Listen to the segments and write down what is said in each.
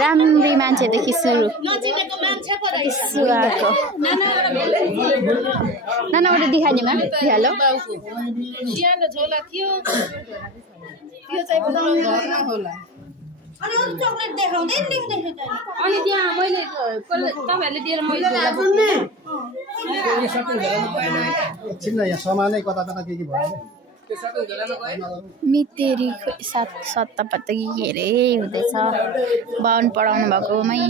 राम्री मान्छेदेखि सुरु सुहाको नाना उठे दिखाइदिमा दिहालो सानो झोला थियो त्यो चाहिँ घरमा होला अनि अरु चकलेट देखाउँदै नि देखाउँदै अनि त्यहाँ मैले तपाईहरुले दिएर मैले छिन्न यहाँ सामानै कता कता के भयो मितेरी सात सत्तापत्ता के अरे हुँदैछ बाहुन पढाउनु भएकोमै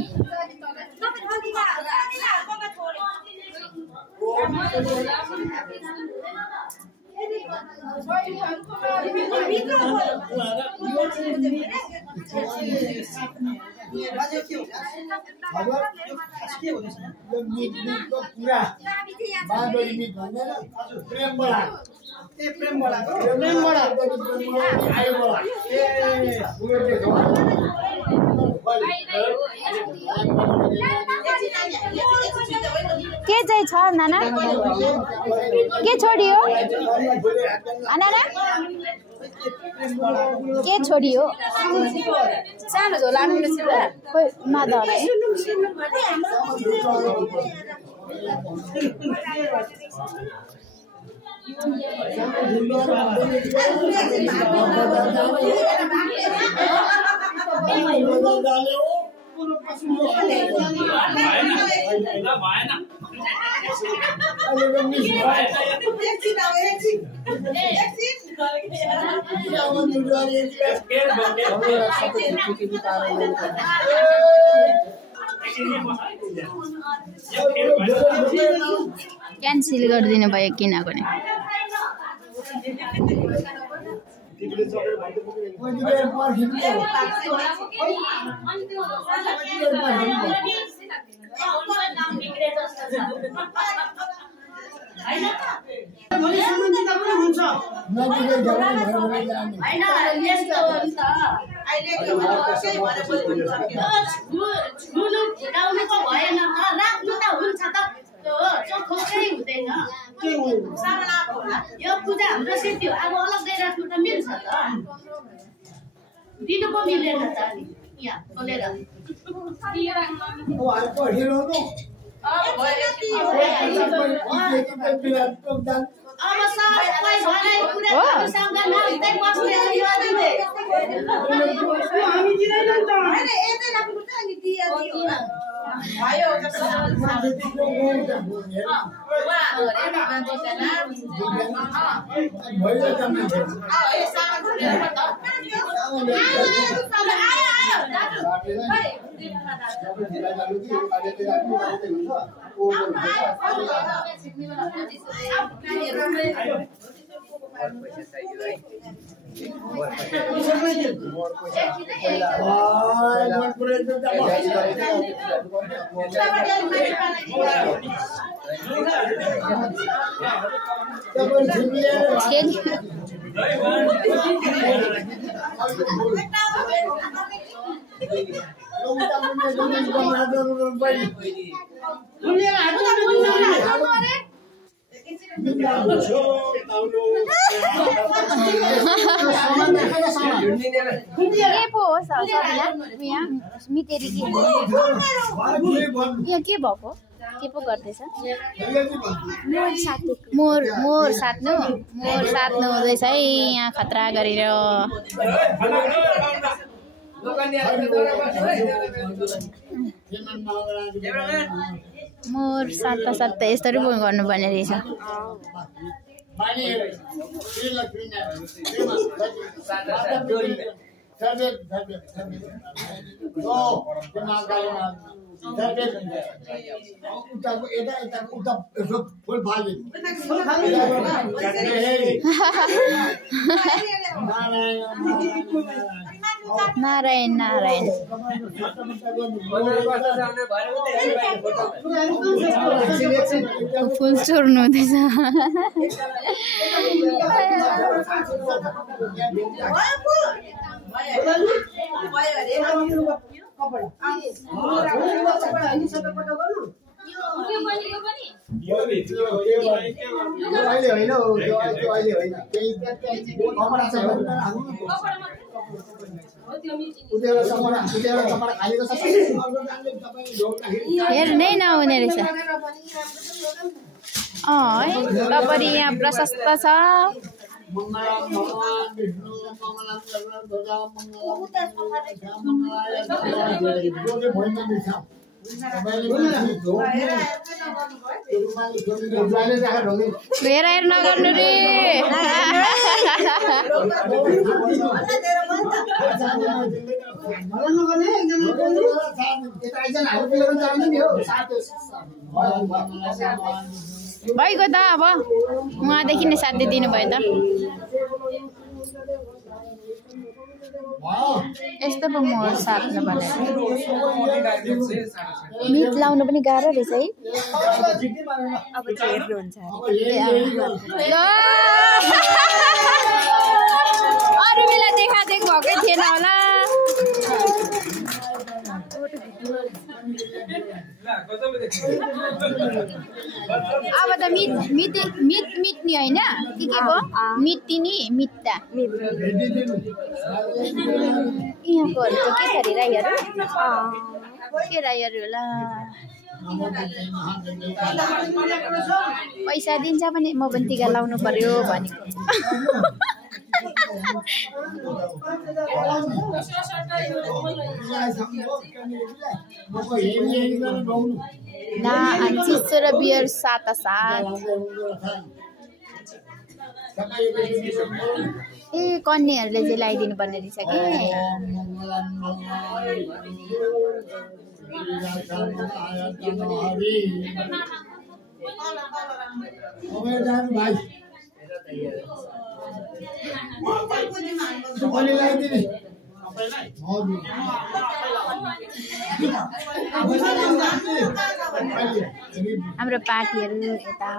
के चाहिँ छ नाना के छोडियो नाना के छोडियो सानो झोला आउनु छ ल खोइ मादरे क्यान्सल गरिदिनु भयो किनभने यो पूजा हाम्रो सिद्धि हो अब अलग्गै राख्नु त मिल्छ त दिनु पो मिलेन त अनि यहाँ खोलेर अब सबै भनाइ कुरा सँग नहुँदै बस्ने यो दिने हामी दिदैन नि त हैन यतै राख्नु त अनि दिया दियो भयो मितेरी यहाँ के भएको के पो गर्दैछ मोर साट्नु हुँदैछ है यहाँ खतरा गरेर मोर साट्दा यस्तरी पो गर्नुपर्ने रहेछ नारायण नारायण फुल चोर्नु हुँदैछ अहिले होइन त्यो अहिले होइन केही कपडा छ हेर नै नहुने रहेछ टपरी यहाँ प्रशस्त छ हेर हेर नगर्नु रे भइगयो त अब उहाँदेखि नै साथ दिनु भयो त यस्तो पो मोहर साट्नु पर्ने मिट लाउनु पनि गाह्रो रहेछ है अब चाहिँ हेर्नुहुन्छ अरू बेला देखादेख भएकै थिएन होला अब त मिट नि होइन के भयो मिट्टी नि मिट्टा यहाँकोहरू त के छ अरे राईहरू के राईहरू होला पैसा दिन्छ भने म पनि टिका लाउनु पर्यो भनेको चिसो र बियर साथ ए कन्याहरूले चाहिँ लगाइदिनु पर्ने रहेछ कि हाम्रो पार्टीहरू यता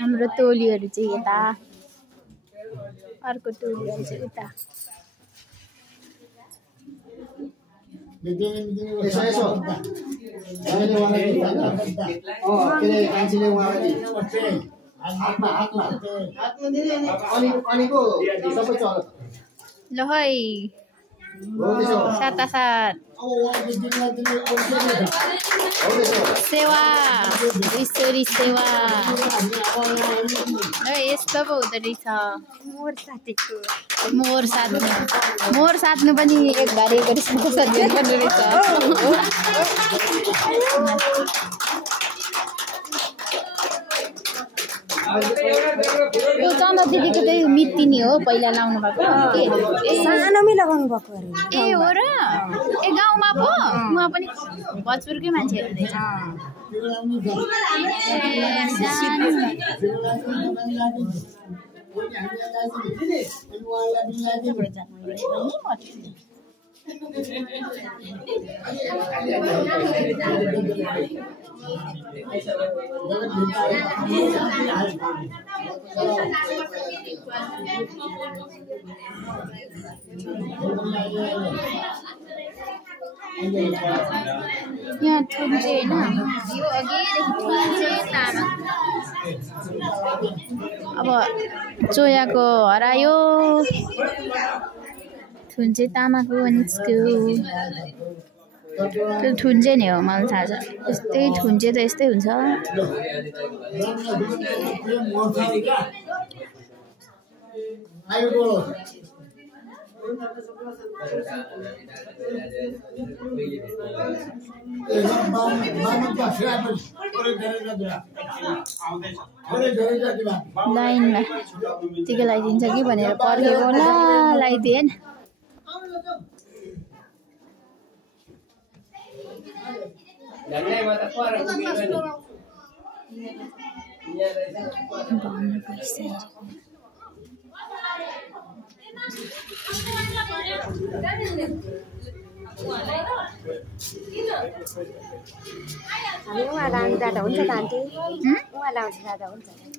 हाम्रो टोलीहरू चाहिँ यता अर्को टोलीहरू चाहिँ उता ल है सातासात सेवा ईश्वरी सेवा यस्तो पो हुँदो रहेछ मोर साट्नु पनि एक घारिएको रहेछ यो चन्दा दिदीको चाहिँ मिट्टी हो पहिला लाउनु भएको सानोमै लगाउनु भएको अरे ए हो र ए गाउँमा पो उहाँ पनि भोजपुरकै मान्छेहरू रहेछ यहाँ थुन्चे हैन यो अघिदेखि थुन्चे तामा अब चोयाको हरायो थुन्चे तामाको निस्क्यो त्यो थुन्चे नि हो मलाई थाहा छ यस्तै थुन्चे त यस्तै हुन्छ लाइनमा टिका लगाइदिन्छ कि भनेर पर्खेको होला लगाइदिएन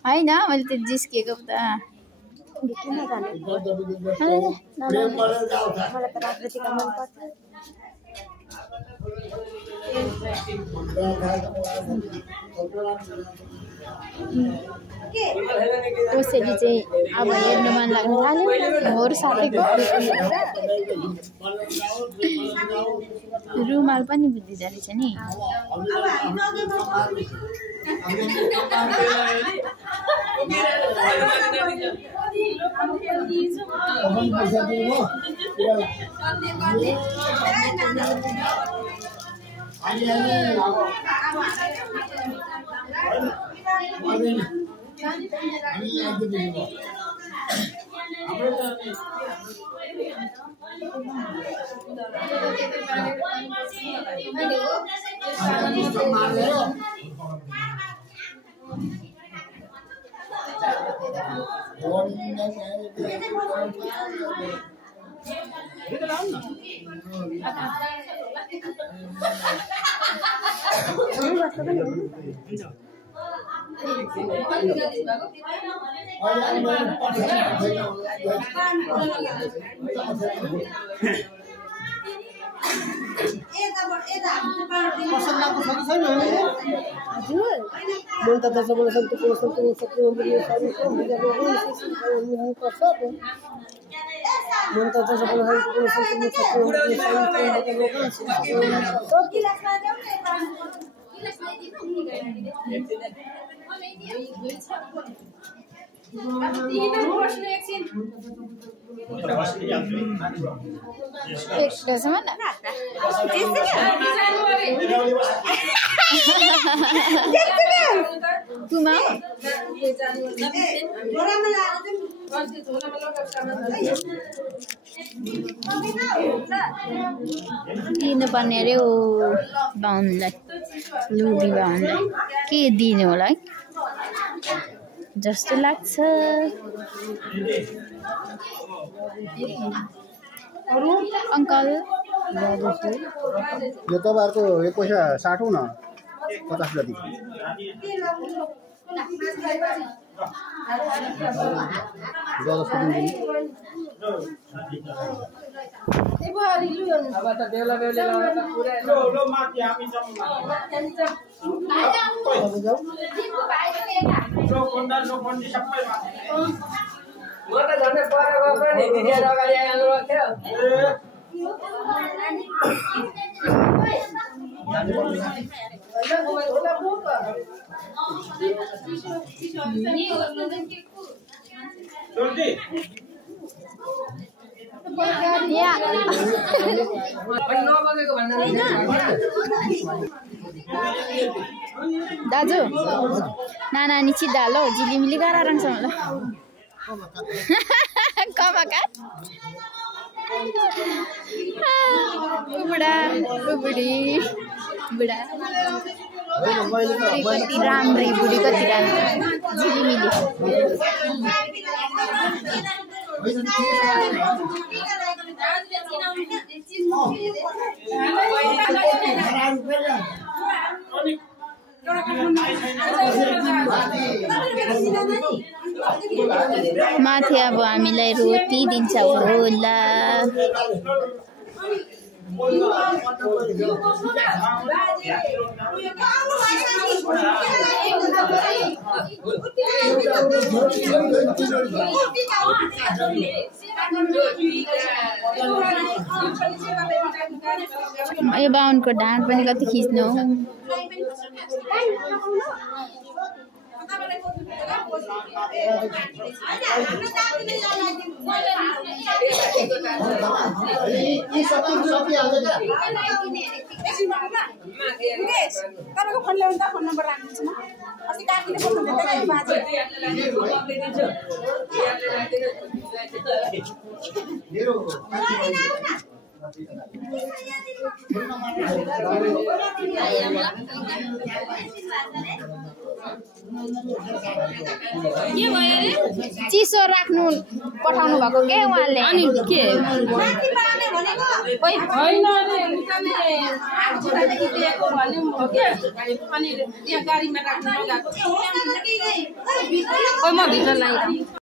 होइन मैले त जिस्किएको त कसरी चाहिँ अब हेर्नु मन लाग्नु थाल्यो मोर साथीको रुमाल पनि बुझिँदो रहेछ नि दिनुपर्ने अरे हो बाहुनलाई लुबी बाहुनलाई के दिने होला है जस्तो लाग्छ अंकल यो तपाईहरुको एक पैसा साटौ न 50 जति अब त बेला बेला लगाएर पुरै लो माथि हामी जाउँ लो भन्ने सबै म त झन्डै पर गएको नि दिदीहरु अगाडि आउनु थियो दाजु नानी छिदा लो झिलिमिली गरेर रङ्छ होला कमाका बुढा बुढी बुढा कति राम्री बुढी कति राम्री झिलिमिली माथि अब हामीलाई रोटी दिन्छ होला यो बाहुनको ढाड पनि कति खिच्नु फोन नम्बर राख्दिन्छु म अस्ति काकीले फोन नम्बर चिसो राख्नु पठाउनु भएको के उहाँले अनि के म भित्र